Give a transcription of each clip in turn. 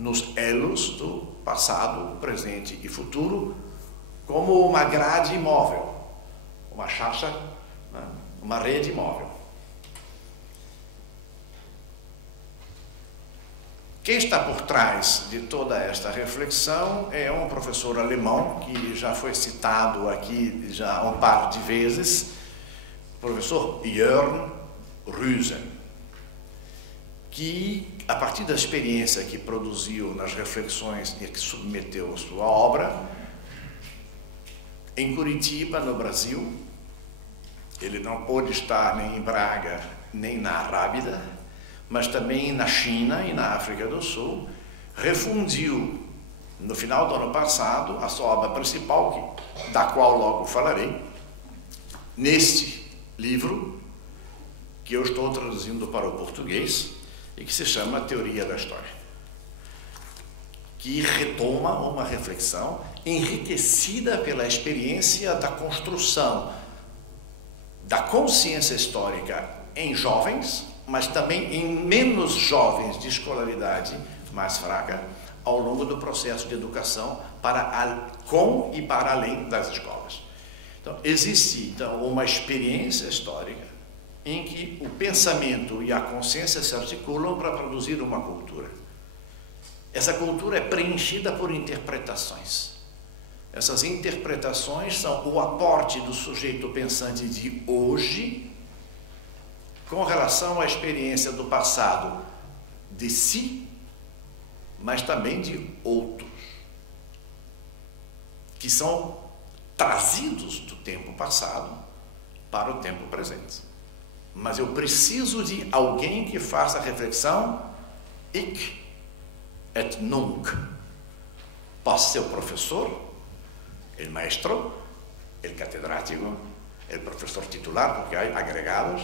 nos elos do passado, presente e futuro, como uma grade imóvel, uma chacha, né? Uma rede imóvel. Quem está por trás de toda esta reflexão é um professor alemão que já foi citado aqui já um par de vezes, o professor Jörn Rüsen, que, a partir da experiência que produziu nas reflexões e que submeteu a sua obra, em Curitiba, no Brasil, ele não pôde estar nem em Braga, nem na Rábida, mas também na China e na África do Sul, refundiu, no final do ano passado, a sua obra principal, da qual logo falarei, neste livro, que eu estou traduzindo para o português, e que se chama Teoria da História, que retoma uma reflexão enriquecida pela experiência da construção da consciência histórica em jovens, mas também em menos jovens de escolaridade mais fraca, ao longo do processo de educação com e para além das escolas. Então, existe então uma experiência histórica em que o pensamento e a consciência se articulam para produzir uma cultura. Essa cultura é preenchida por interpretações. Essas interpretações são o aporte do sujeito pensante de hoje com relação à experiência do passado de si, mas também de outros, que são trazidos do tempo passado para o tempo presente. Mas eu preciso de alguém que faça a reflexão ich et nunc. Posso ser o professor, o maestro, o catedrático, o professor titular, porque há agregados,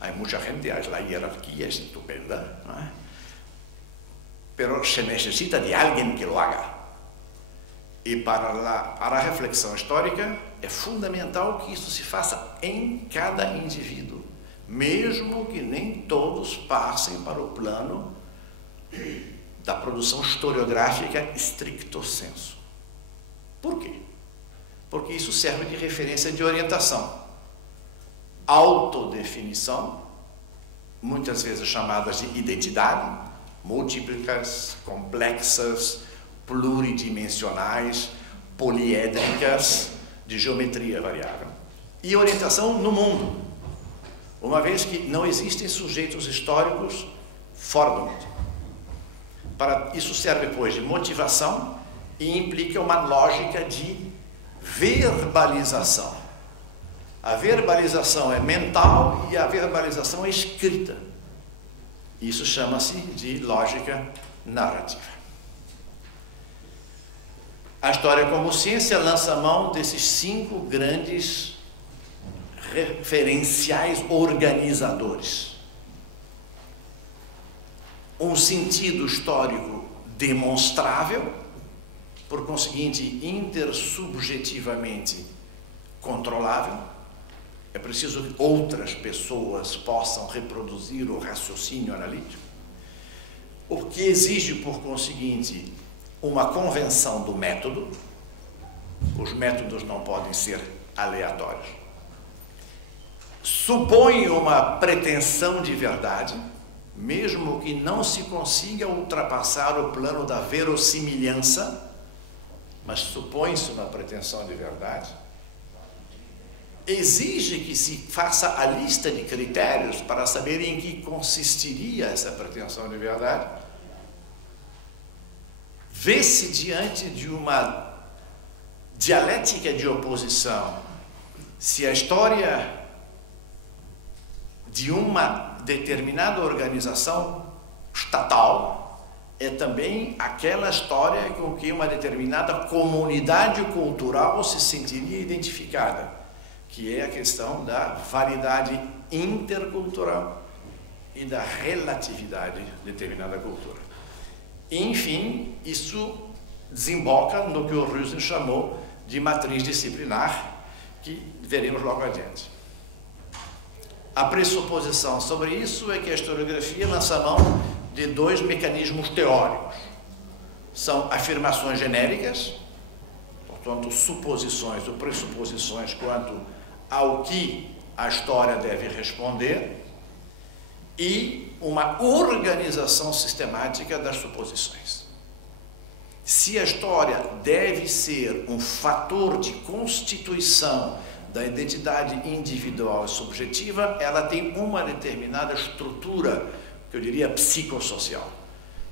há muita gente, a hierarquia é estupenda, não é? Pero se necessita de alguém que lo haga. E para a reflexão histórica é fundamental que isso se faça em cada indivíduo, mesmo que nem todos passem para o plano da produção historiográfica stricto sensu. Por quê? Porque isso serve de referência de orientação. Autodefinição, muitas vezes chamadas de identidade, múltiplas, complexas, pluridimensionais, poliédricas, de geometria variável. E orientação no mundo, uma vez que não existem sujeitos históricos fora do mundo. Isso serve, pois, de motivação e implica uma lógica de verbalização. A verbalização é mental e a verbalização é escrita. Isso chama-se de lógica narrativa. A história como ciência lança mão desses 5 grandes referenciais organizadores. Um sentido histórico demonstrável, por conseguinte, intersubjetivamente controlável. É preciso que outras pessoas possam reproduzir o raciocínio analítico, o que exige, por conseguinte, uma convenção do método. Os métodos não podem ser aleatórios. Supõe uma pretensão de verdade, mesmo que não se consiga ultrapassar o plano da verossimilhança, mas supõe-se uma pretensão de verdade. Exige que se faça a lista de critérios para saber em que consistiria essa pretensão de verdade. Vê-se diante de uma dialética de oposição se a história de uma determinada organização estatal é também aquela história com que uma determinada comunidade cultural se sentiria identificada, que é a questão da variedade intercultural e da relatividade de determinada cultura. Enfim, isso desemboca no que o Rüsen chamou de matriz disciplinar, que veremos logo adiante. A pressuposição sobre isso é que a historiografia lança mão de 2 mecanismos teóricos. são afirmações genéricas, portanto, suposições ou pressuposições quanto ao que a história deve responder, e uma organização sistemática das suposições. Se a história deve ser um fator de constituição da identidade individual e subjetiva, ela tem uma determinada estrutura, que eu diria psicossocial.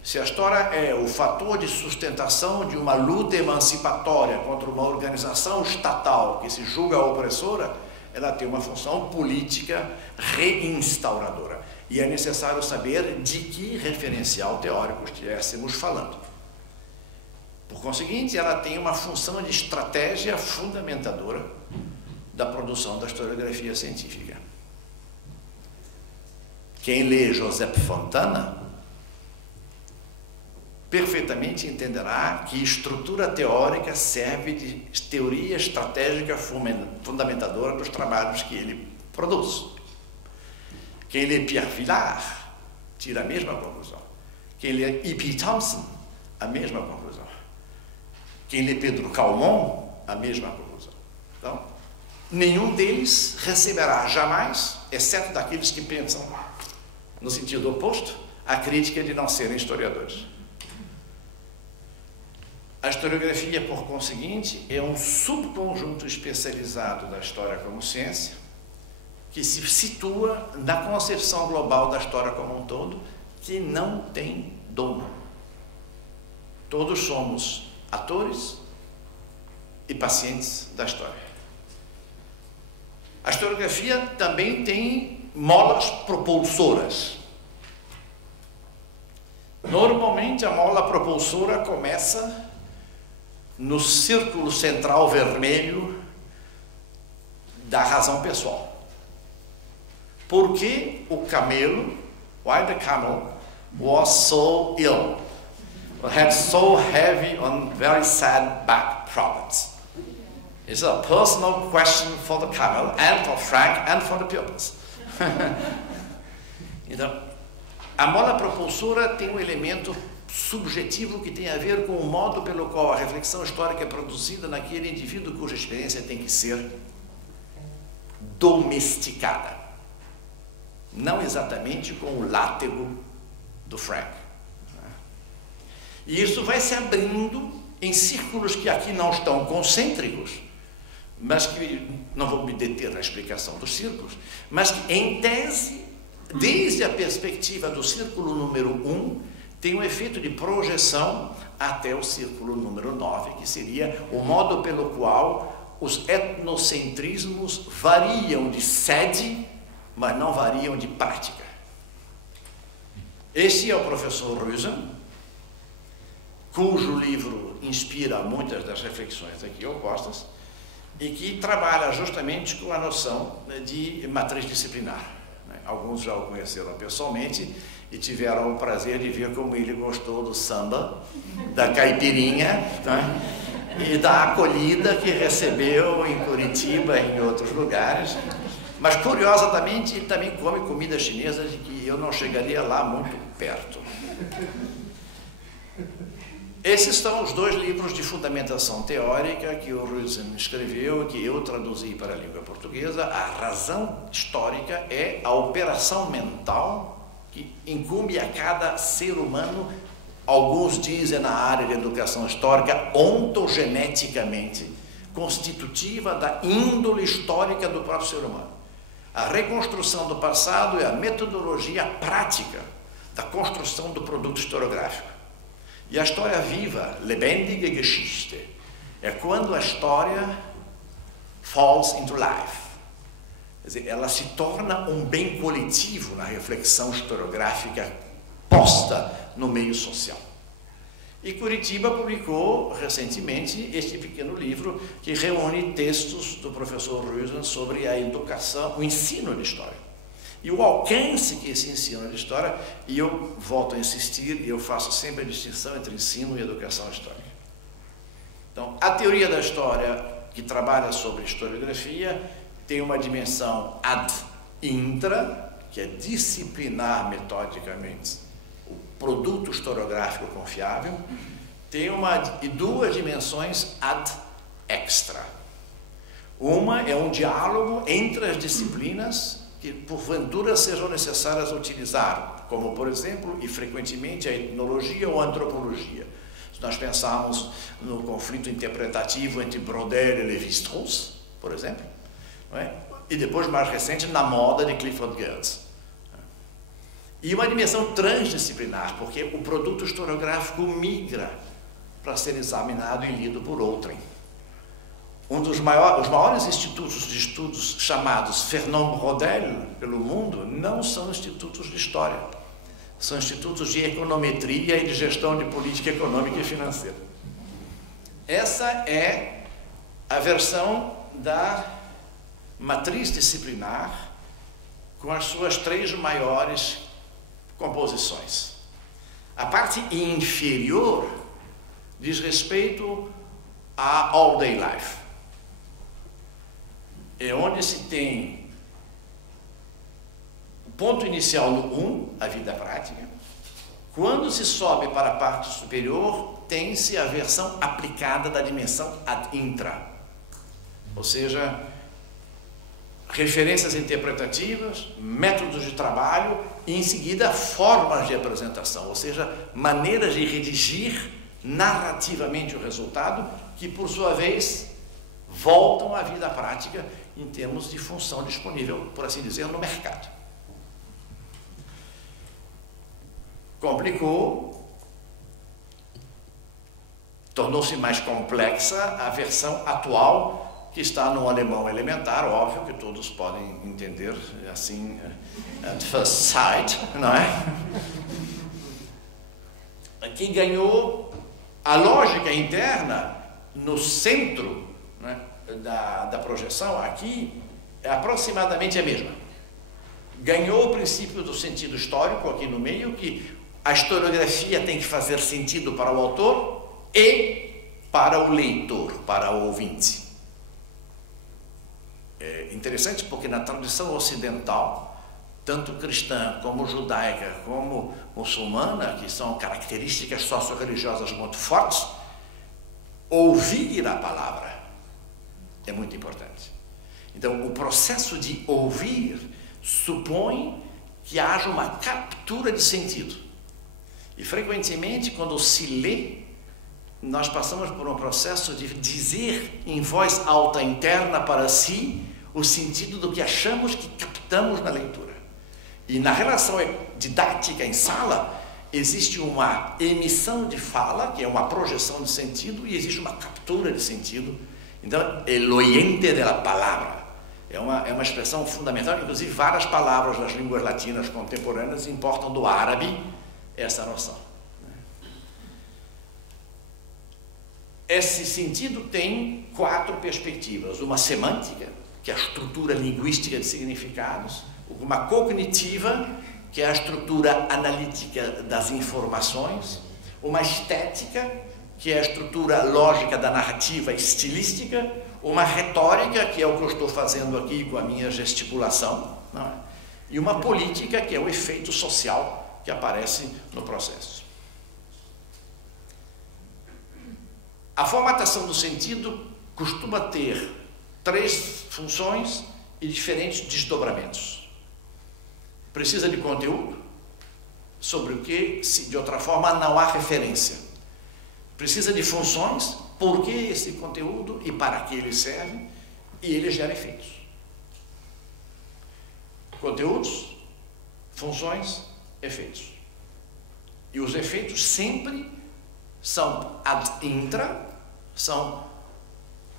Se a história é o fator de sustentação de uma luta emancipatória contra uma organização estatal que se julga opressora, ela tem uma função política reinstauradora. E é necessário saber de que referencial teórico estivéssemos falando. Por conseguinte, ela tem uma função de estratégia fundamentadora da produção da historiografia científica. Quem lê Joseph Fontana perfeitamente entenderá que estrutura teórica serve de teoria estratégica fundamentadora dos trabalhos que ele produz. Quem lê Pierre Vilar tira a mesma conclusão. Quem lê E.P. Thompson, a mesma conclusão. Quem lê Pedro Calmon, a mesma conclusão. Então, nenhum deles receberá jamais, exceto daqueles que pensam no sentido oposto, a crítica de não serem historiadores. A historiografia, por conseguinte, é um subconjunto especializado da história como ciência, que se situa na concepção global da história como um todo, que não tem dono. Todos somos atores e pacientes da história. A historiografia também tem molas propulsoras. Normalmente a mola propulsora começa no círculo central vermelho da razão pessoal. Por que o camelo, why the camel was so ill, had so heavy on very sad back problems? It's a personal question for the camel and for Frank and for the pupils. Então, a mola propulsora tem um elemento subjetivo que tem a ver com o modo pelo qual a reflexão histórica é produzida naquele indivíduo cuja experiência tem que ser domesticada. Não exatamente com o látego do Frank. E isso vai se abrindo em círculos que aqui não estão concêntricos, mas que, não vou me deter na explicação dos círculos, mas que, em tese, desde a perspectiva do círculo número 1, tem um efeito de projeção até o círculo número 9, que seria o modo pelo qual os etnocentrismos variam de sede, mas não variam de prática. Este é o professor Ruijsen, cujo livro inspira muitas das reflexões aqui opostas, e que trabalha justamente com a noção de matriz disciplinar. Alguns já o conheceram pessoalmente e tiveram o prazer de ver como ele gostou do samba, da caipirinha, tá? E da acolhida que recebeu em Curitiba e em outros lugares. Mas, curiosamente, ele também come comida chinesa de que eu não chegaria lá muito perto. Esses são os dois livros de fundamentação teórica que o Ruijsen escreveu e que eu traduzi para a língua portuguesa. A razão histórica é a operação mental que incumbe a cada ser humano, alguns dizem na área de educação histórica, ontogeneticamente constitutiva da índole histórica do próprio ser humano. A reconstrução do passado é a metodologia prática da construção do produto historiográfico. E a história viva, lebendige Geschichte, é quando a história falls into life. Quer dizer, ela se torna um bem coletivo na reflexão historiográfica posta no meio social. E Curitiba publicou recentemente este pequeno livro que reúne textos do professor Ruijsen sobre a educação, o ensino de história. E o alcance que esse ensino de história, e eu volto a insistir, e eu faço sempre a distinção entre ensino e educação histórica. Então, a teoria da história que trabalha sobre historiografia tem uma dimensão ad intra, que é disciplinar metodicamente o produto historiográfico confiável, tem duas dimensões ad extra. Uma é um diálogo entre as disciplinas que porventura sejam necessárias utilizar, como por exemplo, e frequentemente, a etnologia ou a antropologia. Se nós pensarmos no conflito interpretativo entre Braudel e Lévi-Strauss, por exemplo, não é? E depois, mais recente, na moda de Clifford Geertz. E uma dimensão transdisciplinar, porque o produto historiográfico migra para ser examinado e lido por outrem. Os maiores institutos de estudos chamados Fernand Braudel pelo mundo não são institutos de história, são institutos de econometria e de gestão de política econômica e financeira. Essa é a versão da matriz disciplinar com as suas 3 maiores composições. A parte inferior diz respeito a all day life. É onde se tem o ponto inicial no a vida prática. Quando se sobe para a parte superior, tem-se a versão aplicada da dimensão ad intra. Ou seja, referências interpretativas, métodos de trabalho e, em seguida, formas de apresentação, ou seja, maneiras de redigir narrativamente o resultado, que, por sua vez, voltam à vida prática em termos de função disponível, por assim dizer, no mercado. Complicou, tornou-se mais complexa a versão atual, que está no alemão elementar, óbvio que todos podem entender assim, at first sight, não é? Que ganhou a lógica interna no centro, né, da projeção, aqui é aproximadamente a mesma. Ganhou o princípio do sentido histórico aqui no meio, que a historiografia tem que fazer sentido para o autor e para o leitor, para o ouvinte. É interessante porque na tradição ocidental, tanto cristã como judaica como muçulmana, que são características socio-religiosas muito fortes, ouvir a palavra é muito importante. Então, o processo de ouvir supõe que haja uma captura de sentido. E, frequentemente, quando se lê, nós passamos por um processo de dizer em voz alta interna para si o sentido do que achamos que captamos na leitura. E na relação didática em sala, existe uma emissão de fala, que é uma projeção de sentido, e existe uma captura de sentido. Então, el oyente de la palavra é uma expressão fundamental. Inclusive, várias palavras das línguas latinas contemporâneas importam do árabe essa noção. Esse sentido tem 4 perspectivas. Uma semântica, que é a estrutura linguística de significados. Uma cognitiva, que é a estrutura analítica das informações. Uma estética, que é a estrutura lógica da narrativa estilística. Uma retórica, que é o que eu estou fazendo aqui com a minha gesticulação, não é? E uma política, que é o efeito social que aparece no processo. A formatação do sentido costuma ter 3 funções e diferentes desdobramentos. Precisa de conteúdo, sobre o que, de outra forma, não há referência. Precisa de funções, por que esse conteúdo e para que ele serve, e ele gera efeitos. Conteúdos, funções, efeitos. E os efeitos sempre são ad intra, são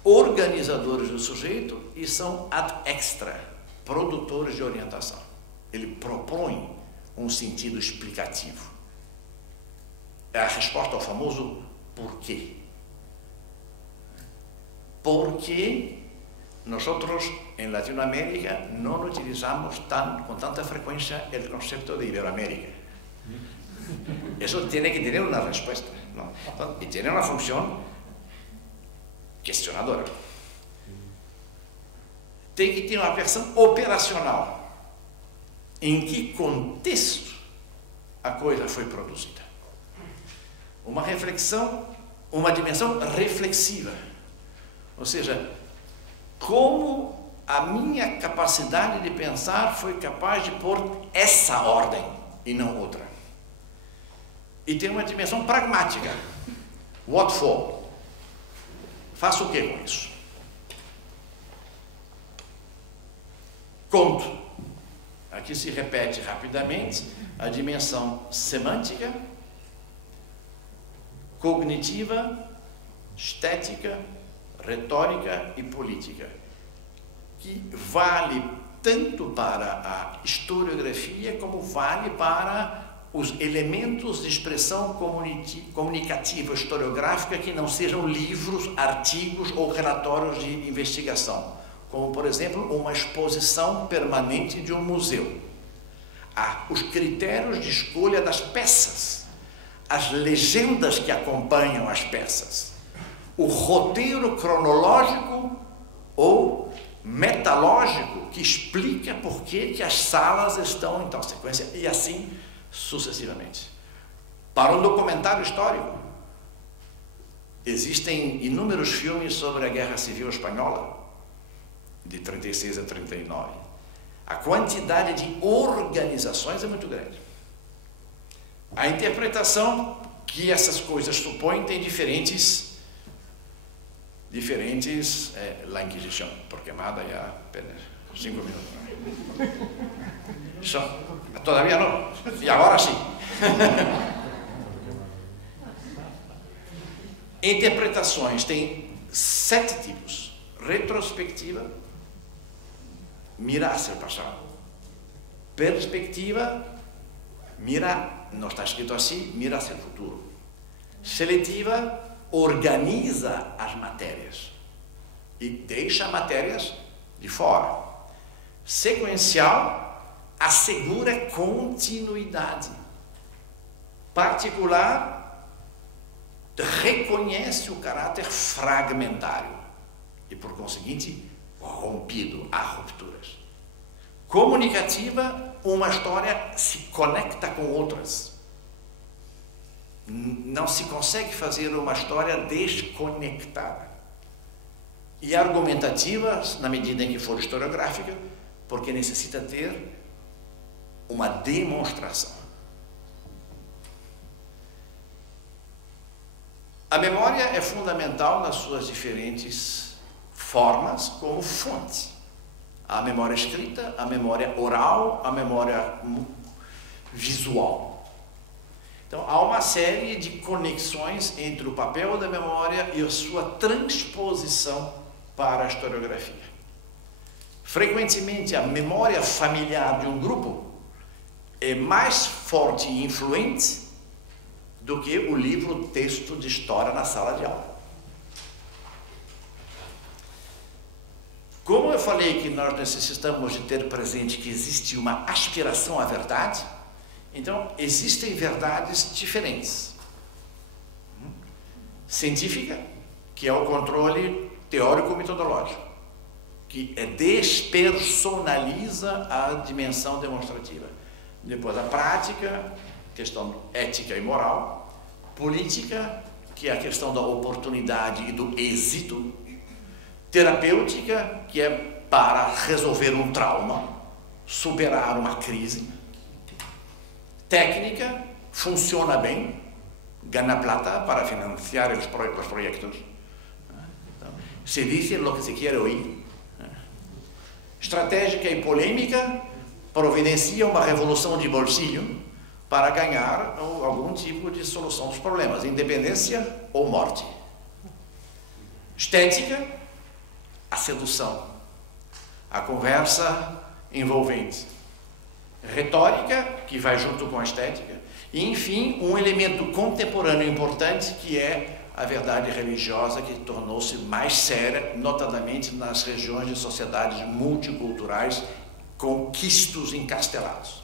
organizadores do sujeito, e são ad extra, produtores de orientação. Ele propõe um sentido explicativo. É a resposta ao famoso porquê. Porque nosotros en Latinoamérica no utilizamos con tanta frecuencia el concepto de Iberoamérica. Eso tiene que tener una respuesta, ¿no? Y tiene una función questionadora. Tem que ter uma versão operacional. Em que contexto a coisa foi produzida? Uma reflexão uma dimensão reflexiva. Ou seja, como a minha capacidade de pensar foi capaz de pôr essa ordem e não outra. E tem uma dimensão pragmática. What for? Faço o que com isso? Conto. Aqui se repete rapidamente a dimensão semântica, cognitiva, estética, retórica e política, que vale tanto para a historiografia como vale para os elementos de expressão comunicativa historiográfica que não sejam livros, artigos ou relatórios de investigação, como, por exemplo, uma exposição permanente de um museu. Os critérios de escolha das peças, as legendas que acompanham as peças, o roteiro cronológico ou metalógico que explica por que as salas estão em tal sequência e assim sucessivamente. Para um documentário histórico, existem inúmeros filmes sobre a Guerra Civil Espanhola, de 36 a 39. A quantidade de organizações é muito grande. A interpretação que essas coisas supõem tem diferentes la Inquisición, por quemada ya apenas 5 minutos. Todavía no, y ahora sí. Interpretações tem 7 tipos: retrospectiva, mira hacia el pasado; perspectiva, mira, no está escrito así, mira hacia el futuro; seletiva, organiza as matérias e deixa matérias de fora; sequencial, assegura continuidade; particular, reconhece o caráter fragmentário e, por conseguinte, rompido, há rupturas; comunicativa, uma história se conecta com outras. Não se consegue fazer uma história desconectada. E argumentativa, na medida em que for historiográfica, porque necessita ter uma demonstração. A memória é fundamental nas suas diferentes formas como fonte. A memória escrita, a memória oral, a memória visual. Então, há uma série de conexões entre o papel da memória e a sua transposição para a historiografia. Frequentemente, a memória familiar de um grupo é mais forte e influente do que o livro-texto de história na sala de aula. Como eu falei que nós necessitamos de ter presente que existe uma aspiração à verdade, então existem verdades diferentes. Científica, que é o controle teórico-metodológico, que despersonaliza a dimensão demonstrativa. Depois a prática, questão ética e moral; política, que é a questão da oportunidade e do êxito; terapêutica, que é para resolver um trauma, superar uma crise; técnica, funciona bem, ganha plata para financiar os projetos. Se diz o que se quer ouvir. Estratégica e polêmica, providencia uma revolução de bolsillo para ganhar algum tipo de solução dos problemas, independência ou morte. Estética, a sedução, a conversa envolvente. Retórica, que vai junto com a estética. E, enfim, um elemento contemporâneo importante, que é a verdade religiosa, que tornou-se mais séria, notadamente nas regiões de sociedades multiculturais com quistos encastelados.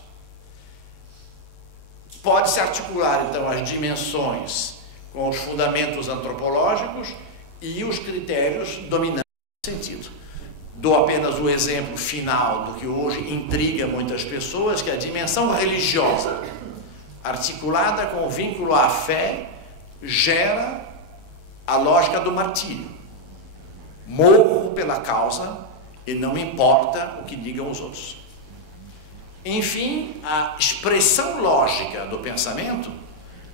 Pode-se articular, então, as dimensões com os fundamentos antropológicos e os critérios dominantes no sentido. Dou apenas o exemplo final do que hoje intriga muitas pessoas, que é a dimensão religiosa, articulada com o vínculo à fé, gera a lógica do martírio. Morro pela causa e não importa o que digam os outros. Enfim, a expressão lógica do pensamento,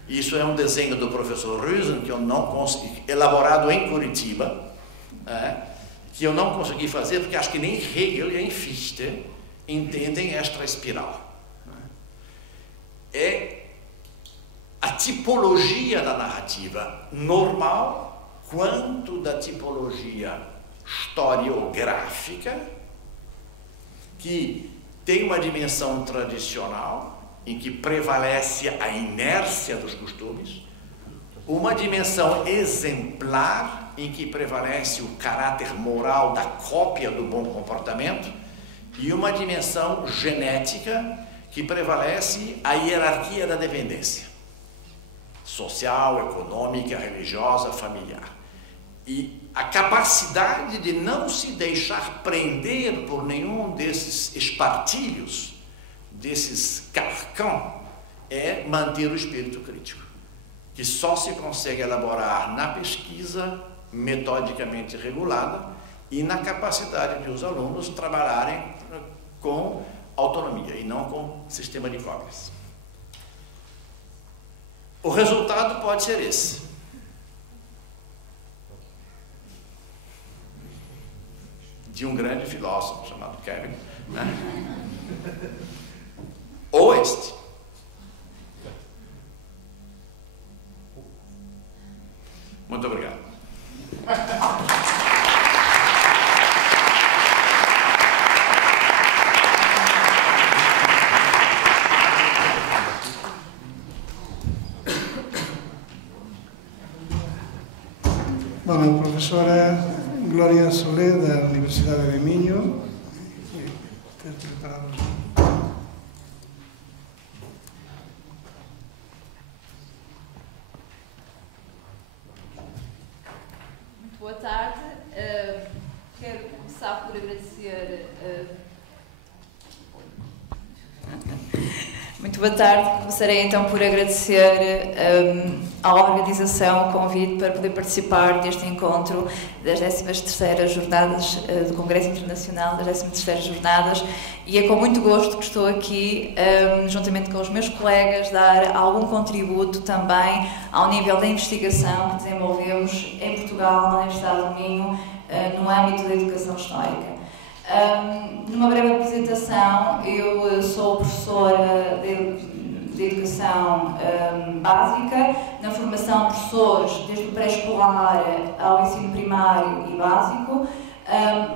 isso é um desenho do professor Rüsen, que eu não consegui, elaborado em Curitiba, que eu não consegui fazer, porque acho que nem Hegel e nem Fichte entendem esta espiral. É a tipologia da narrativa normal, quanto da tipologia historiográfica, que tem uma dimensão tradicional, em que prevalece a inércia dos costumes, uma dimensão exemplar, em que prevalece o caráter moral da cópia do bom comportamento, e uma dimensão genética, que prevalece a hierarquia da dependência social, econômica, religiosa, familiar. E a capacidade de não se deixar prender por nenhum desses espartilhos, desses carcans, é manter o espírito crítico, que só se consegue elaborar na pesquisa metodicamente regulada e na capacidade de os alunos trabalharem com autonomia e não com sistema de cópias. O resultado pode ser esse. De um grande filósofo chamado Kevin, ou este. Muito obrigado. Bueno, profesora Gloria Solé, da Universidade de Minho. Muito boa tarde. Quero começar por agradecer. Muito boa tarde. Começarei então por agradecer à organização o convite para poder participar deste encontro das 13ª Jornadas do Congresso Internacional, das 13ª Jornadas, e é com muito gosto que estou aqui, juntamente com os meus colegas, dar algum contributo também ao nível da investigação que desenvolvemos em Portugal, na Universidade do Minho, no âmbito da educação histórica. Numa breve apresentação, eu sou professora de educação básica, na formação de professores desde o pré-escolar ao ensino primário e básico.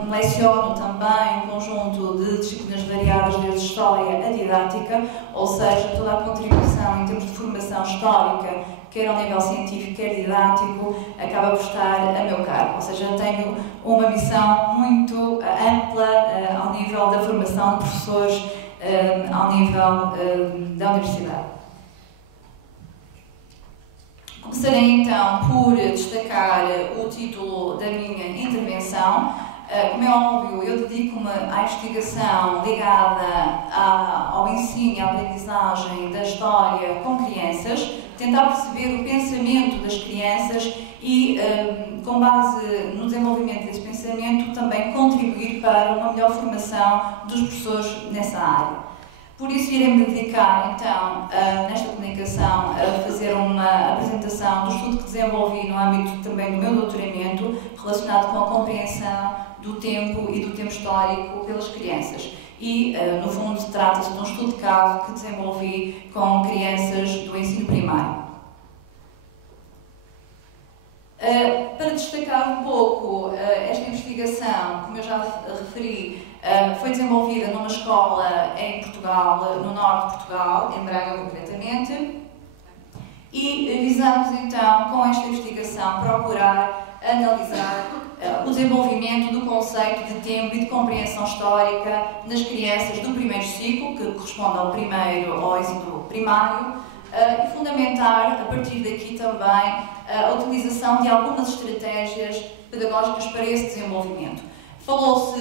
Leciono também um conjunto de disciplinas variadas, desde história a didática, ou seja, toda a contribuição em termos de formação histórica, quer ao nível científico, quer didático, acaba por estar a meu cargo. Ou seja, tenho uma missão muito ampla ao nível da formação de professores, ao nível da universidade. Começarei então por destacar o título da minha intervenção. Como é óbvio, eu dedico-me à investigação ligada ao ensino e à aprendizagem da história com crianças, tentar perceber o pensamento das crianças e, com base no desenvolvimento desse pensamento, também contribuir para uma melhor formação dos professores nessa área. Por isso, irei-me dedicar, então, nesta comunicação, a fazer uma apresentação do estudo que desenvolvi no âmbito também do meu doutoramento, relacionado com a compreensão do tempo e do tempo histórico pelas crianças. E, no fundo, trata-se de um estudo de caso que desenvolvi com crianças do ensino primário. Para destacar um pouco esta investigação, como eu já referi, foi desenvolvida numa escola em Portugal, no norte de Portugal, em Braga concretamente, e visamos então, com esta investigação, procurar analisar o desenvolvimento do conceito de tempo e de compreensão histórica nas crianças do primeiro ciclo, que corresponde ao ensino primário, e fundamentar, a partir daqui também, a utilização de algumas estratégias pedagógicas para esse desenvolvimento. Falou-se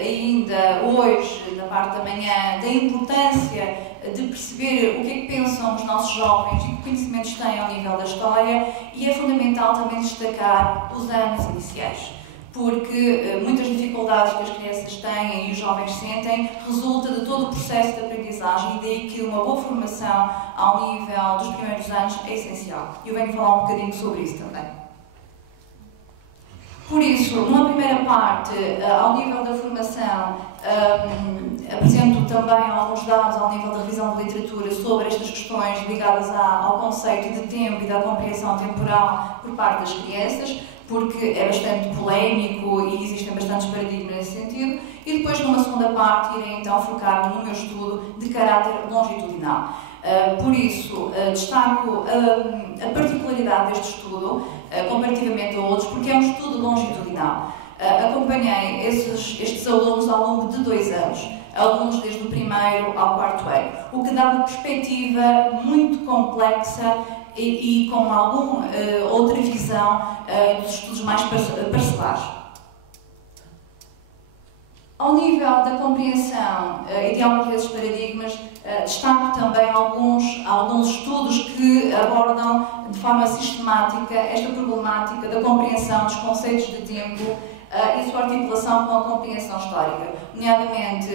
ainda hoje, na parte da manhã, da importância de perceber o que é que pensam os nossos jovens e que conhecimentos têm ao nível da história, e é fundamental também destacar os anos iniciais, porque muitas dificuldades que as crianças têm e os jovens sentem resulta de todo o processo de aprendizagem, e daí que uma boa formação ao nível dos primeiros anos é essencial. Eu venho falar um bocadinho sobre isso também. Por isso, numa primeira parte, ao nível da formação, apresento também alguns dados ao nível da revisão de literatura sobre estas questões ligadas ao conceito de tempo e da compreensão temporal por parte das crianças, porque é bastante polémico e existem bastantes paradigmas nesse sentido. E depois, numa segunda parte, irei então focar-me no meu estudo de caráter longitudinal. Por isso, destaco a particularidade deste estudo, comparativamente a outros, porque é um estudo longitudinal. Acompanhei estes alunos ao longo de 2 anos, alunos desde o primeiro ao 4º ano, o que dá uma perspectiva muito complexa e com alguma outra visão dos estudos mais parcelares. Ao nível da compreensão e de alguns desses paradigmas, destaco também alguns estudos que abordam de forma sistemática esta problemática da compreensão dos conceitos de tempo e sua articulação com a compreensão histórica, nomeadamente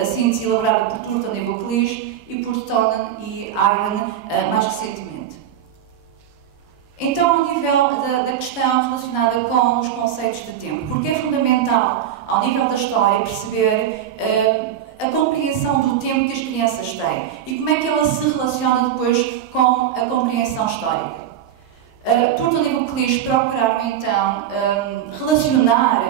a síntese elaborada por Turton e Vauclise e por Tonnen e Ayren mais recentemente. Então, ao nível da questão relacionada com os conceitos de tempo, porque é fundamental, ao nível da história, perceber a compreensão do tempo que as crianças têm e como é que ela se relaciona depois com a compreensão histórica. Turton e Vauclise procuraram, então, relacionar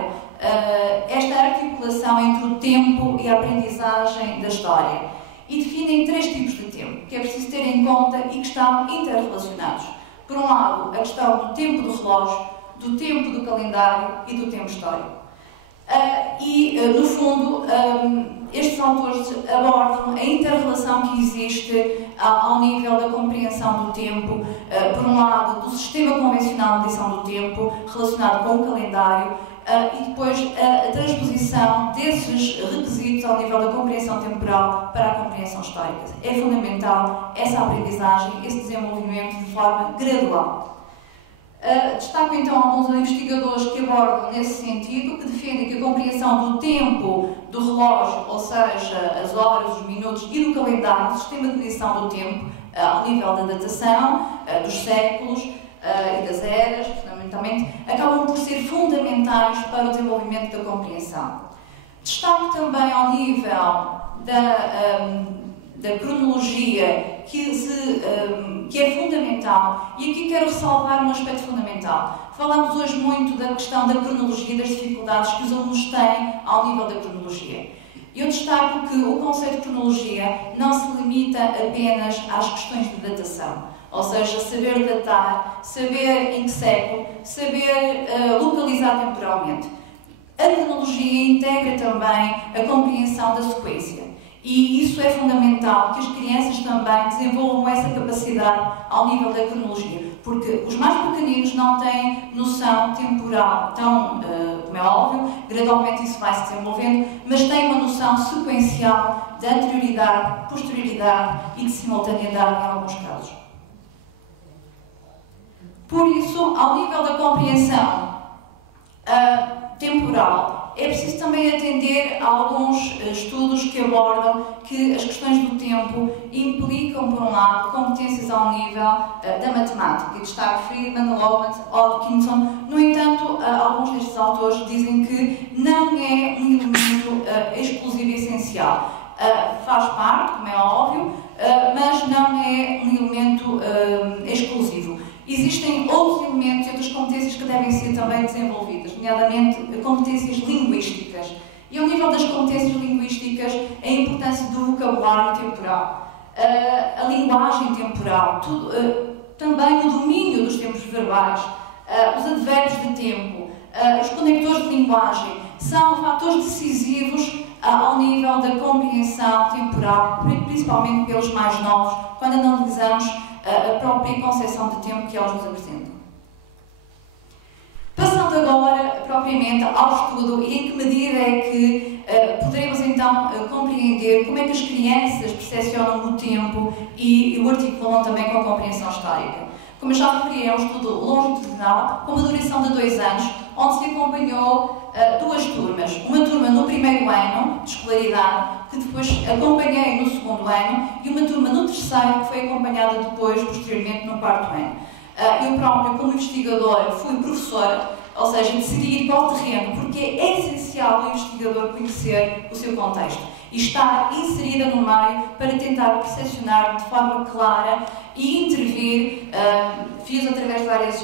esta articulação entre o tempo e a aprendizagem da história e definem 3 tipos de tempo que é preciso ter em conta e que estão interrelacionados. Por um lado, a questão do tempo do relógio, do tempo do calendário e do tempo histórico. No fundo, estes autores abordam a inter-relação que existe ao nível da compreensão do tempo, por um lado, do sistema convencional de medição do tempo, relacionado com o calendário, e depois a transposição desses requisitos ao nível da compreensão temporal para a compreensão histórica. É fundamental essa aprendizagem, esse desenvolvimento de forma gradual. Destaco então alguns investigadores que abordam nesse sentido, que defendem que a compreensão do tempo do relógio, ou seja, as horas, os minutos, e do calendário, do sistema de medição do tempo, ao nível da datação, dos séculos e das eras, fundamentalmente, acabam por ser fundamentais para o desenvolvimento da compreensão. Destaco também ao nível da cronologia, que é fundamental, e aqui quero ressalvar um aspecto fundamental. Falamos hoje muito da questão da cronologia e das dificuldades que os alunos têm ao nível da cronologia. Eu destaco que o conceito de cronologia não se limita apenas às questões de datação, ou seja, saber datar, saber em que século, saber localizar temporalmente. A cronologia integra também a compreensão da sequência. E isso é fundamental, que as crianças também desenvolvam essa capacidade ao nível da cronologia, porque os mais pequeninos não têm noção temporal, então, como é óbvio, gradualmente isso vai se desenvolvendo, mas têm uma noção sequencial de anterioridade, posterioridade e de simultaneidade em alguns casos. Por isso, ao nível da compreensão temporal, é preciso também atender a alguns estudos que abordam que as questões do tempo implicam, por um lado, competências ao nível da matemática. Destaco Friedman, Lorentz, Hodgkinson. No entanto, alguns destes autores dizem que não é um elemento exclusivo e essencial. Faz parte, como é óbvio, mas não é um elemento exclusivo. Existem outros elementos e outras competências que devem ser também desenvolvidas, nomeadamente competências linguísticas. E ao nível das competências linguísticas, a importância do vocabulário temporal, a linguagem temporal, também o domínio dos tempos verbais, os advérbios de tempo, os conectores de linguagem, são fatores decisivos ao nível da compreensão temporal, principalmente pelos mais novos, quando analisamos a própria concepção de tempo que eles nos apresentam. Passando agora, propriamente, ao estudo e em que medida é que poderemos então compreender como é que as crianças percepcionam o tempo e o articulam também com a compreensão histórica. Como eu já referi, é um estudo longitudinal, com uma duração de 2 anos, onde se acompanhou 2 turmas. Uma turma no primeiro ano de escolaridade, que depois acompanhei no segundo ano, e uma turma no terceiro, que foi acompanhada depois, posteriormente, no 4º ano. Eu própria, como investigadora, fui professora, ou seja, decidi ir para o terreno, porque é essencial o investigador conhecer o seu contexto e estar inserida no meio para tentar percepcionar de forma clara e intervir. Fiz através de várias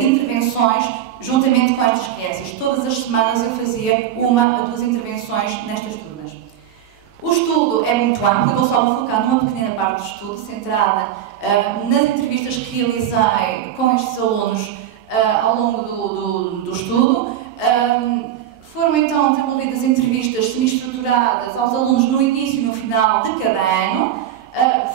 intervenções juntamente com estas crianças. Todas as semanas eu fazia 1 a 2 intervenções nestas turmas. O estudo é muito amplo, eu vou só me focar numa pequena parte do estudo, centrada nas entrevistas que realizei com estes alunos ao longo do estudo. Foram então desenvolvidas entrevistas semi-estruturadas aos alunos no início e no final de cada ano.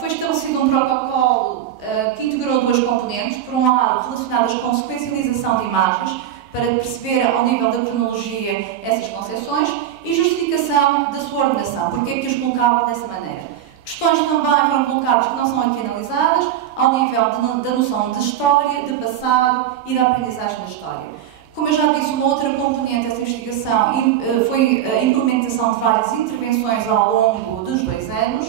Foi estabelecido um protocolo que integrou 2 componentes, por um lado relacionadas com sequencialização de imagens, para perceber ao nível da cronologia essas concepções, e justificação da sua ordenação, porque é que os colocava dessa maneira. Questões também foram colocadas que não são aqui analisadas, ao nível da noção de história, de passado e da aprendizagem da história. Como eu já disse, uma outra componente dessa investigação foi a implementação de várias intervenções ao longo dos 2 anos,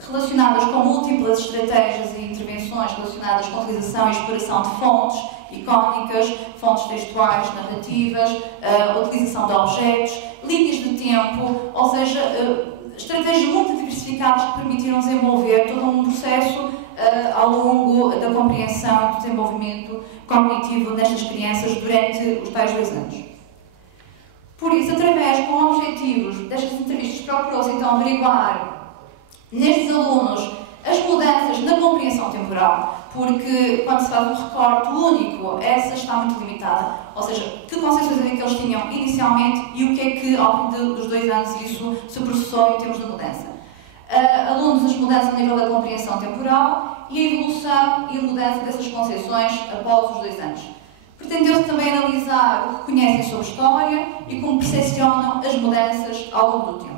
relacionadas com múltiplas estratégias e intervenções relacionadas com a utilização e exploração de fontes icónicas, fontes textuais, narrativas, a utilização de objetos, linhas de tempo, ou seja, estratégias muito diversificadas que permitiram desenvolver todo um processo ao longo da compreensão e do desenvolvimento cognitivo nestas crianças durante os tais 2 anos. Por isso, através, com objetivos destas entrevistas, procurou-se então averiguar nestes alunos as mudanças na compreensão temporal, porque quando se faz um recorte único, essa está muito limitada. Ou seja, que concepções é que eles tinham inicialmente e o que é que, ao fim dos 2 anos, isso se processou em termos de mudança. Alunos as mudanças a nível da compreensão temporal e a evolução e a mudança dessas concepções após os 2 anos. Pretendeu-se também analisar o que conhecem sobre história e como percepcionam as mudanças ao longo do tempo.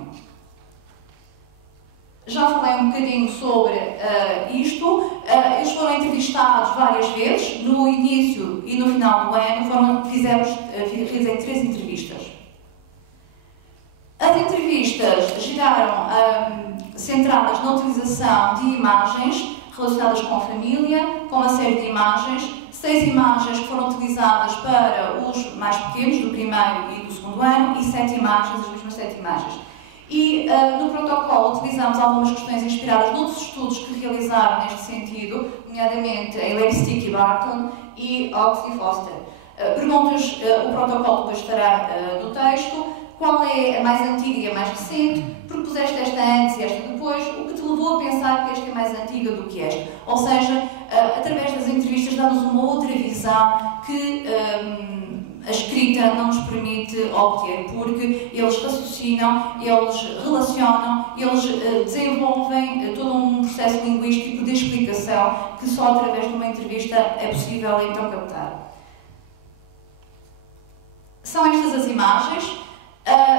Já falei um bocadinho sobre isto. Eles foram entrevistados várias vezes, no início e no final do ano, realizei 3 entrevistas. As entrevistas giraram centradas na utilização de imagens relacionadas com a família, com uma série de imagens, 6 imagens que foram utilizadas para os mais pequenos, do primeiro e do segundo ano, e 7 imagens, as mesmas 7 imagens. E no protocolo utilizamos algumas questões inspiradas noutros estudos que realizaram neste sentido, nomeadamente a Lipstick e Barton e Ox e Foster. Perguntas, o protocolo depois estará no texto, qual é a mais antiga e a mais recente, propuseste esta antes e esta depois, o que te levou a pensar que esta é mais antiga do que esta? Ou seja, através das entrevistas dá-nos uma outra visão que a escrita não nos permite obter, porque eles raciocinam, eles relacionam, eles desenvolvem todo um processo linguístico de explicação que só através de uma entrevista é possível então captar. São estas as imagens.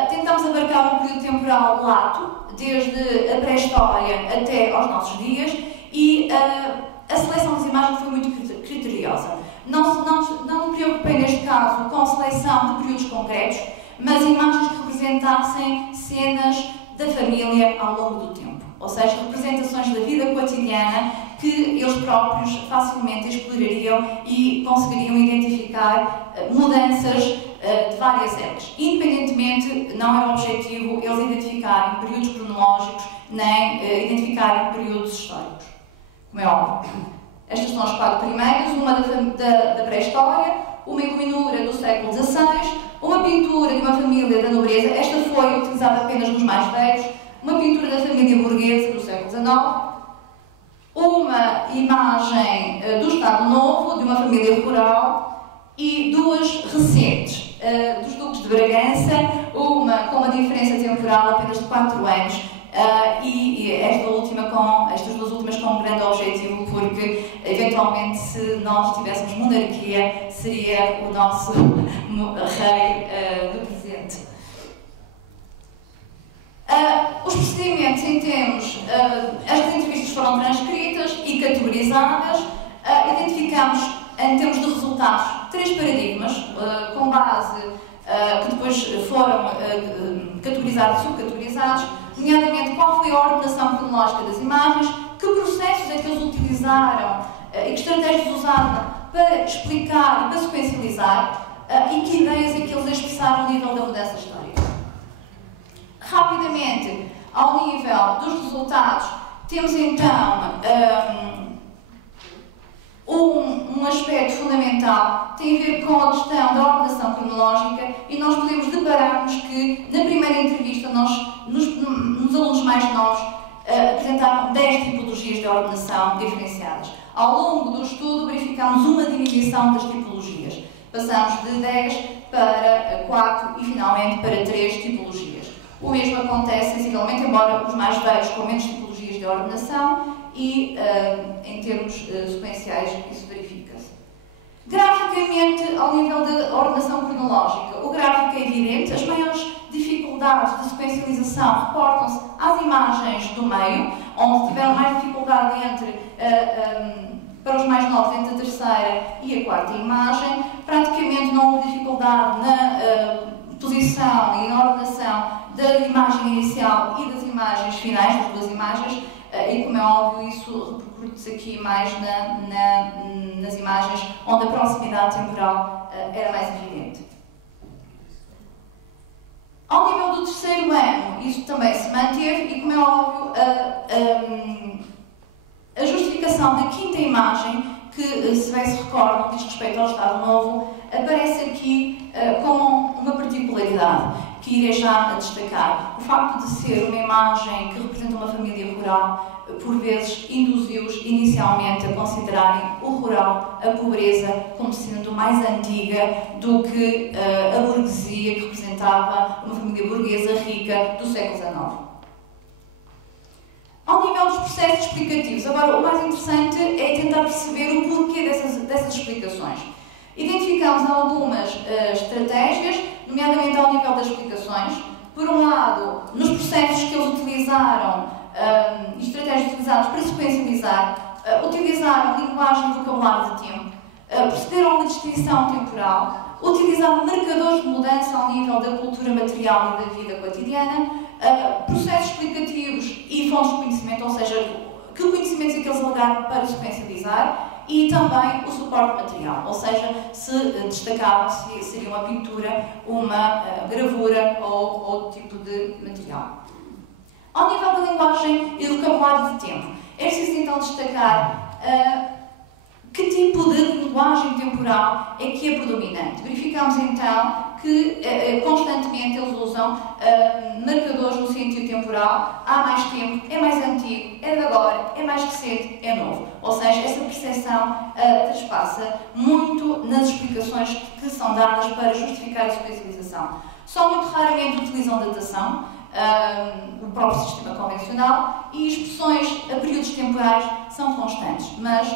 Tentamos abarcar um período temporal lato, desde a pré-história até aos nossos dias, e a seleção das imagens foi muito criteriosa. Não me preocupei neste caso com a seleção de períodos concretos, mas imagens que representassem cenas da família ao longo do tempo. Ou seja, representações da vida cotidiana que eles próprios facilmente explorariam e conseguiriam identificar mudanças de várias épocas. Independentemente, não era o objetivo eles identificarem períodos cronológicos, nem identificarem períodos históricos. Como é óbvio. Estas são as 4 primeiras, uma da pré-história, uma iluminura do século XVI, uma pintura de uma família da nobreza, esta foi utilizada apenas nos mais velhos, uma pintura da família burguesa do século XIX, uma imagem do Estado Novo, de uma família rural, e 2 recentes, dos Duques de Bragança, uma com uma diferença temporal apenas de 4 anos, e estas duas últimas com um grande objetivo, porque eventualmente se nós tivéssemos monarquia seria o nosso rei do presente. Os procedimentos as entrevistas foram transcritas e categorizadas, identificamos em termos de resultados 3 paradigmas com base que depois foram categorizados e subcategorizados, nomeadamente qual foi a ordenação cronológica das imagens, que processos é que eles utilizaram e que estratégias usaram para explicar e para sequencializar e que ideias é que eles expressaram ao nível da mudança histórica. Rapidamente, ao nível dos resultados, temos então um aspecto fundamental, tem a ver com a questão da ordenação cronológica, e nós podemos deparar-nos que, na primeira entrevista, nos alunos mais novos, apresentaram 10 tipologias de ordenação diferenciadas. Ao longo do estudo, verificamos uma diminuição das tipologias. Passamos de 10 para 4 e, finalmente, para 3 tipologias. O mesmo acontece, sensivelmente, embora os mais velhos com menos tipologias de ordenação, e em termos sequenciais isso verifica-se. Graficamente, ao nível da ordenação cronológica, o gráfico é evidente. As maiores dificuldades de sequencialização reportam-se às imagens do meio, onde tiveram mais dificuldade para os mais novos entre a terceira e a quarta imagem. Praticamente não houve dificuldade na posição e na ordenação da imagem inicial e das imagens finais, das duas imagens, e, como é óbvio, isso repercute-se aqui mais nas imagens onde a proximidade temporal era mais evidente. Ao nível do terceiro ano, isso também se manteve e, como é óbvio, a justificação da quinta imagem, que, se bem se recordam, diz respeito ao Estado Novo, aparece aqui com uma particularidade que irei já destacar. O facto de ser uma imagem que representa uma família rural, por vezes induziu-os inicialmente a considerarem o rural, a pobreza, como sendo mais antiga do que a burguesia, que representava uma família burguesa rica do século XIX. Ao nível dos processos explicativos, agora o mais interessante é tentar perceber o porquê dessas explicações. Identificamos algumas estratégias, nomeadamente ao nível das explicações. Por um lado, nos processos que eles utilizaram, estratégias utilizadas para sequencializar, utilizaram linguagem e vocabulário de tempo, procederam a uma distinção temporal, utilizaram marcadores de mudança ao nível da cultura material e da vida cotidiana, processos explicativos e fontes de conhecimento, ou seja, que conhecimentos é que eles alegaram para sequencializar, e também o suporte material, ou seja, se destacava se seria uma pintura, uma gravura ou outro tipo de material. Ao nível da linguagem e do vocabulário de tempo, é preciso então destacar que tipo de linguagem temporal é que é predominante. Verificamos então que constantemente eles usam marcadores no sentido temporal. Há mais tempo, é mais antigo, é de agora, é mais recente, é novo. Ou seja, essa percepção transpassa muito nas explicações que são dadas para justificar a sequencialização. Só muito raramente utilizam datação, o próprio sistema convencional, e expressões a períodos temporais são constantes, mas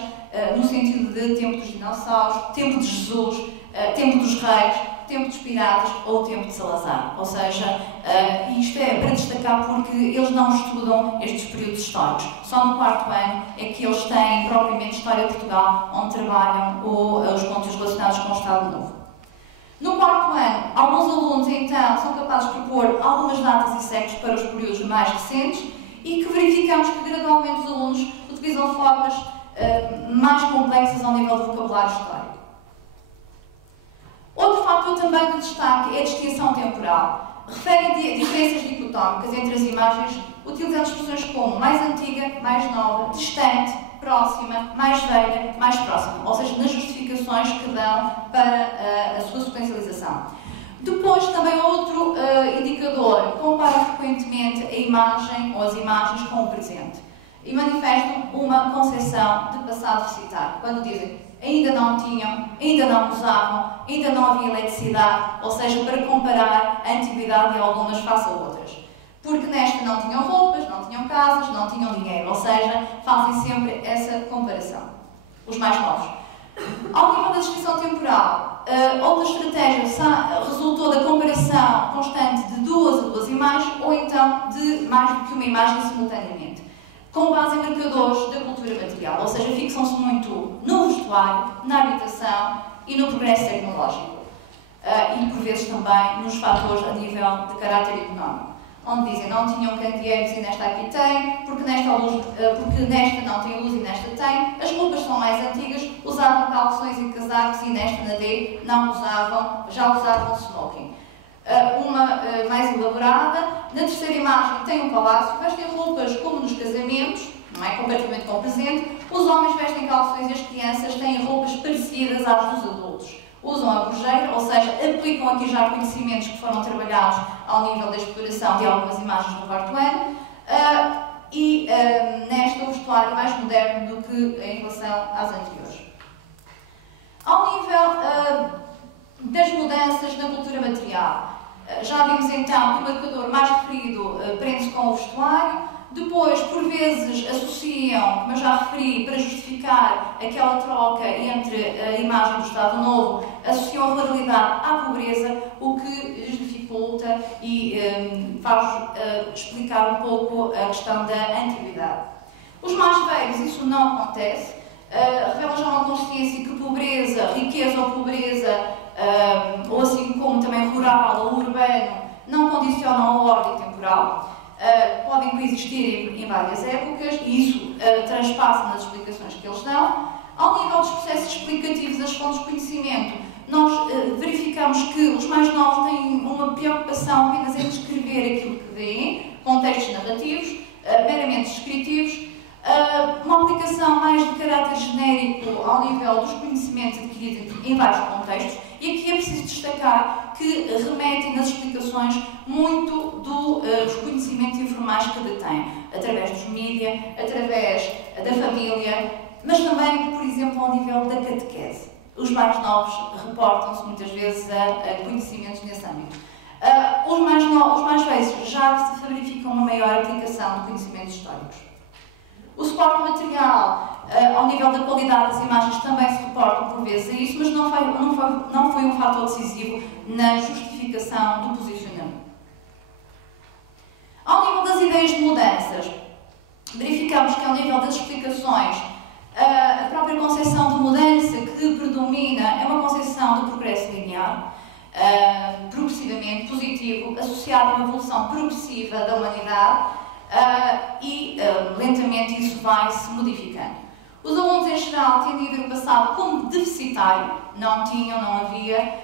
no sentido de tempo dos dinossauros, tempo de Jesus, tempo dos reis, tempo dos piratas ou tempo de Salazar. Ou seja, isto é para destacar porque eles não estudam estes períodos históricos. Só no quarto ano é que eles têm propriamente História de Portugal, onde trabalham os conteúdos relacionados com o Estado Novo. No quarto ano, alguns alunos então são capazes de propor algumas datas e séculos para os períodos mais recentes, e que verificamos que gradualmente os alunos utilizam formas mais complexas ao nível do vocabulário histórico. Outro fator também de destaque é a distinção temporal. Refere a diferenças dicotómicas entre as imagens, utilizando expressões como mais antiga, mais nova, distante, próxima, mais velha, mais próxima, ou seja, nas justificações que dão para a sua sequencialização. Depois, também outro indicador, compara frequentemente a imagem ou as imagens com o presente e manifestam uma concepção de passado recitar, quando dizem ainda não tinham, ainda não usavam, ainda não havia eletricidade, ou seja, para comparar a antiguidade de algumas face a outras. porque nesta não tinham roupas, não tinham casas, não tinham dinheiro, ou seja, fazem sempre essa comparação, os mais novos. Ao nível da descrição temporal, outra estratégia resultou da comparação constante de duas imagens, ou então de mais do que uma imagem simultaneamente, com base em marcadores da cultura material, ou seja, fixam-se muito no vestuário, na habitação e no progresso tecnológico. E por vezes também nos fatores a nível de caráter económico, onde dizem não tinham candeeiros e nesta aqui tem, porque nesta não tem luz e nesta tem, as roupas são mais antigas, usavam calções e casacos e nesta na D não usavam, já usavam smoking. Uma mais elaborada, na terceira imagem tem um palácio, vestem roupas como nos casamentos, não é comparativamente com o presente, os homens vestem calções e as crianças têm roupas parecidas às dos adultos. Usam a gorjeira, ou seja, aplicam aqui já conhecimentos que foram trabalhados ao nível da exploração de algumas imagens do quarto ano nesta o vestuário mais moderno do que em relação às anteriores. Ao nível das mudanças na cultura material, já vimos então que o marcador mais referido prende-se com o vestuário. Depois, por vezes, associam, como eu já referi, para justificar aquela troca entre a imagem do Estado Novo, associam a ruralidade à pobreza, o que lhes dificulta e faz explicar um pouco a questão da antiguidade. Os mais velhos, isso não acontece, revelam já uma consciência que pobreza, riqueza ou pobreza, ou assim como também rural ou urbano, não condicionam a ordem temporal. Podem coexistir em várias épocas e isso transpassa nas explicações que eles dão. Ao nível dos processos explicativos das fontes de conhecimento, nós verificamos que os mais novos têm uma preocupação apenas em descrever aquilo que veem, contextos narrativos, meramente descritivos, uma aplicação mais de caráter genérico ao nível dos conhecimentos adquiridos em vários contextos. E aqui é preciso destacar que remetem nas explicações muito dos conhecimentos informais que detêm, através dos mídias, através da família, mas também, por exemplo, ao nível da catequese. Os mais novos reportam-se muitas vezes a conhecimentos nesse âmbito. Os mais velhos já se verificam uma maior aplicação de conhecimentos históricos. O suporte material, ao nível da qualidade das imagens, também se reportam por vezes a isso, mas não foi um fator decisivo na justificação do posicionamento. Ao nível das ideias de mudanças, verificamos que ao nível das explicações, a própria concepção de mudança que predomina é uma concepção do progresso linear, progressivamente positivo, associado a uma evolução progressiva da humanidade, lentamente isso vai se modificando. Os alunos em geral tendem a ver o passado como deficitário, não havia.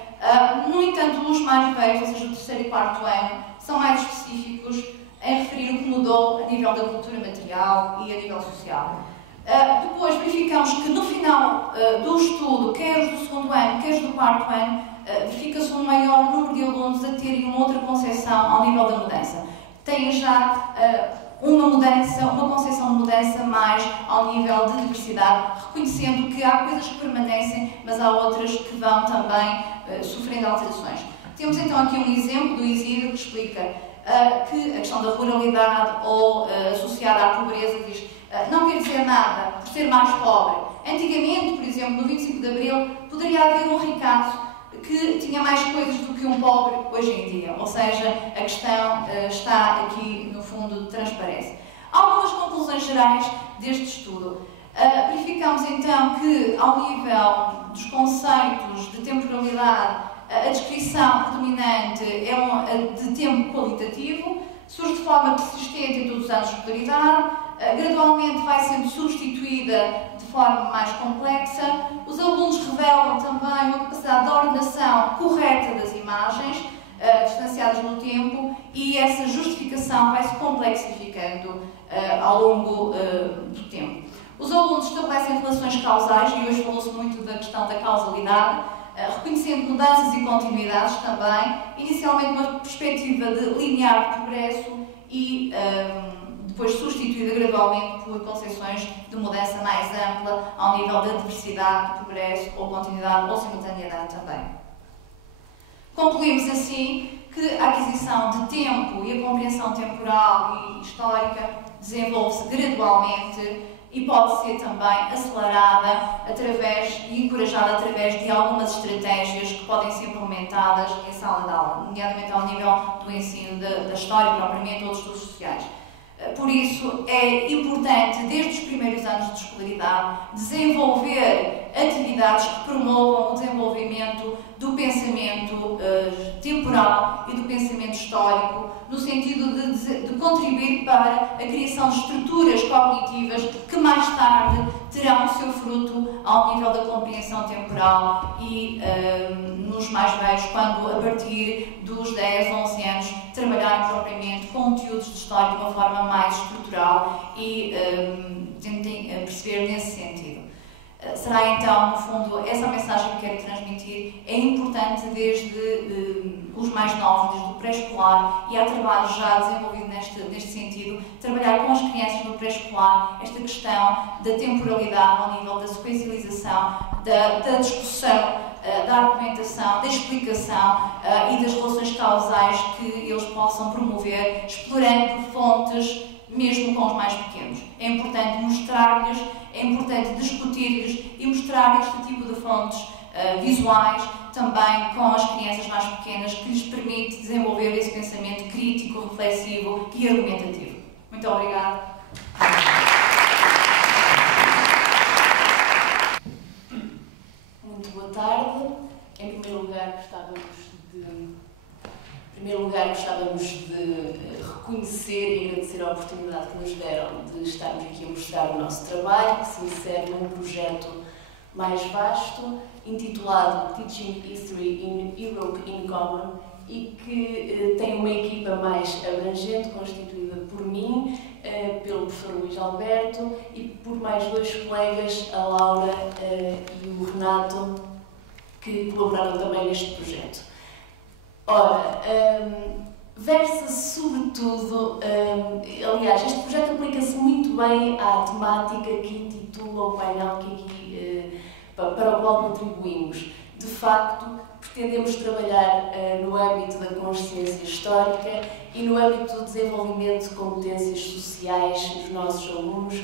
No entanto, os mais velhos, ou seja, o terceiro e quarto ano, são mais específicos em referir o que mudou a nível da cultura material e a nível social. Depois verificamos que no final do estudo, quer os do segundo ano, quer os do quarto ano, verifica-se um maior número de alunos a terem uma outra concepção ao nível da mudança. Têm já uma concepção de mudança mais ao nível de diversidade, reconhecendo que há coisas que permanecem, mas há outras que vão também sofrendo alterações. Temos então aqui um exemplo do Isidro que explica que a questão da ruralidade ou associada à pobreza diz não quer dizer nada por ser mais pobre. Antigamente, por exemplo, no 25 de Abril, poderia haver um ricaço que tinha mais coisas do que um pobre hoje em dia, ou seja, a questão está aqui, no fundo, transparece. Algumas conclusões gerais deste estudo. Verificamos então que, ao nível dos conceitos de temporalidade, a descrição predominante é de tempo qualitativo, surge de forma persistente em todos os anos de escolaridade, gradualmente vai sendo substituída de forma mais complexa. Os alunos revelam também uma capacidade de ordenação correta das imagens, distanciadas no tempo, e essa justificação vai se complexificando ao longo do tempo. Os alunos estabelecem relações causais, e hoje falou-se muito da questão da causalidade, reconhecendo mudanças e continuidades também, inicialmente uma perspectiva de linear de progresso e depois substituída gradualmente por concepções de mudança mais ampla ao nível da diversidade, progresso ou continuidade ou simultaneidade também. Concluímos assim que a aquisição de tempo e a compreensão temporal e histórica desenvolve-se gradualmente e pode ser também acelerada e encorajada através de algumas estratégias que podem ser implementadas em sala de aula, nomeadamente ao nível do ensino da história propriamente ou dos estudos sociais. Por isso, é importante, desde os primeiros anos de escolaridade, desenvolver atividades que promovam o desenvolvimento do pensamento temporal e do pensamento histórico, no sentido de contribuir para a criação de estruturas cognitivas que mais tarde terão o seu fruto ao nível da compreensão temporal e nos mais velhos, quando a partir dos 10, 11 anos trabalharem propriamente conteúdos de história de uma forma mais estrutural e tentem perceber nesse sentido. Será então, no fundo, essa mensagem que quero transmitir. É importante desde os mais novos, desde o pré-escolar, e há trabalho já desenvolvido neste sentido, trabalhar com as crianças no pré-escolar esta questão da temporalidade ao nível da sequencialização, da discussão, da argumentação, da explicação e das relações causais que eles possam promover, explorando fontes mesmo com os mais pequenos. É importante mostrar-lhes, é importante discutir-lhes e mostrar este tipo de fontes visuais também com as crianças mais pequenas, que lhes permite desenvolver esse pensamento crítico, reflexivo e argumentativo. Muito obrigada. Muito boa tarde. Em primeiro lugar, gostávamos de reconhecer e agradecer a oportunidade que nos deram de estarmos aqui a mostrar o nosso trabalho, que se insere num projeto mais vasto, intitulado Teaching History in Europe in Common, e que tem uma equipa mais abrangente, constituída por mim, pelo professor Luís Alberto e por mais dois colegas, a Laura e o Renato, que colaboraram também neste projeto. Ora, versa-se sobretudo, aliás, este projeto aplica-se muito bem à temática que intitula o painel que aqui, para o qual contribuímos. De facto, pretendemos trabalhar no âmbito da consciência histórica e no âmbito do desenvolvimento de competências sociais dos nossos alunos,